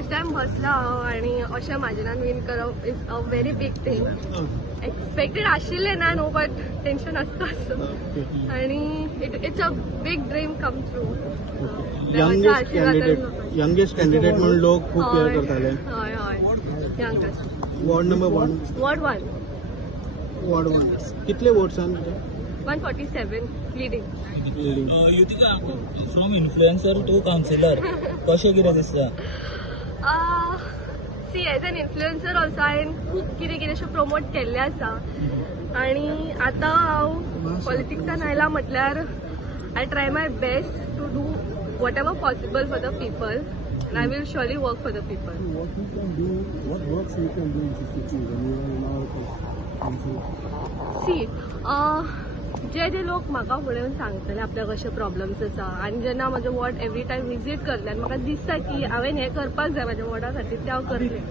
First time बसला हांव आनी अशें म्हाजेनान विन करप is a very big thing. Expected आशिल्लें ना न्हू बट टेन्शन आसताच आनी it's a big dream come true. Youngest candidate म्हणून लोक खूप केअर करताले. हय हय youngest. Ward number 1. Ward 1. Ward 1 कितले वोट्सान 147 leading. From influencer to councillor कशें कितें दिसता? See as an influencer also हांवें खूब कितें कितें अशें प्रमोट केल्लें आसा आनी आतां हांव पॉलिटिक्सान आयलां म्हटल्यार I try my best to do whatever possible for the people and I will surely work for the people. See जे लोक म्हाका फुडें येवन सांगतले आपल्याक अशे प्रॉब्लम्स आसा आनी जेन्ना म्हजें वॉर्ड एवरी टायम विजीट करतले आनी म्हाका दिसता की हांवें हें करपाक जाय म्हाज्या वॉर्डा खातीर तें हांव करतलें.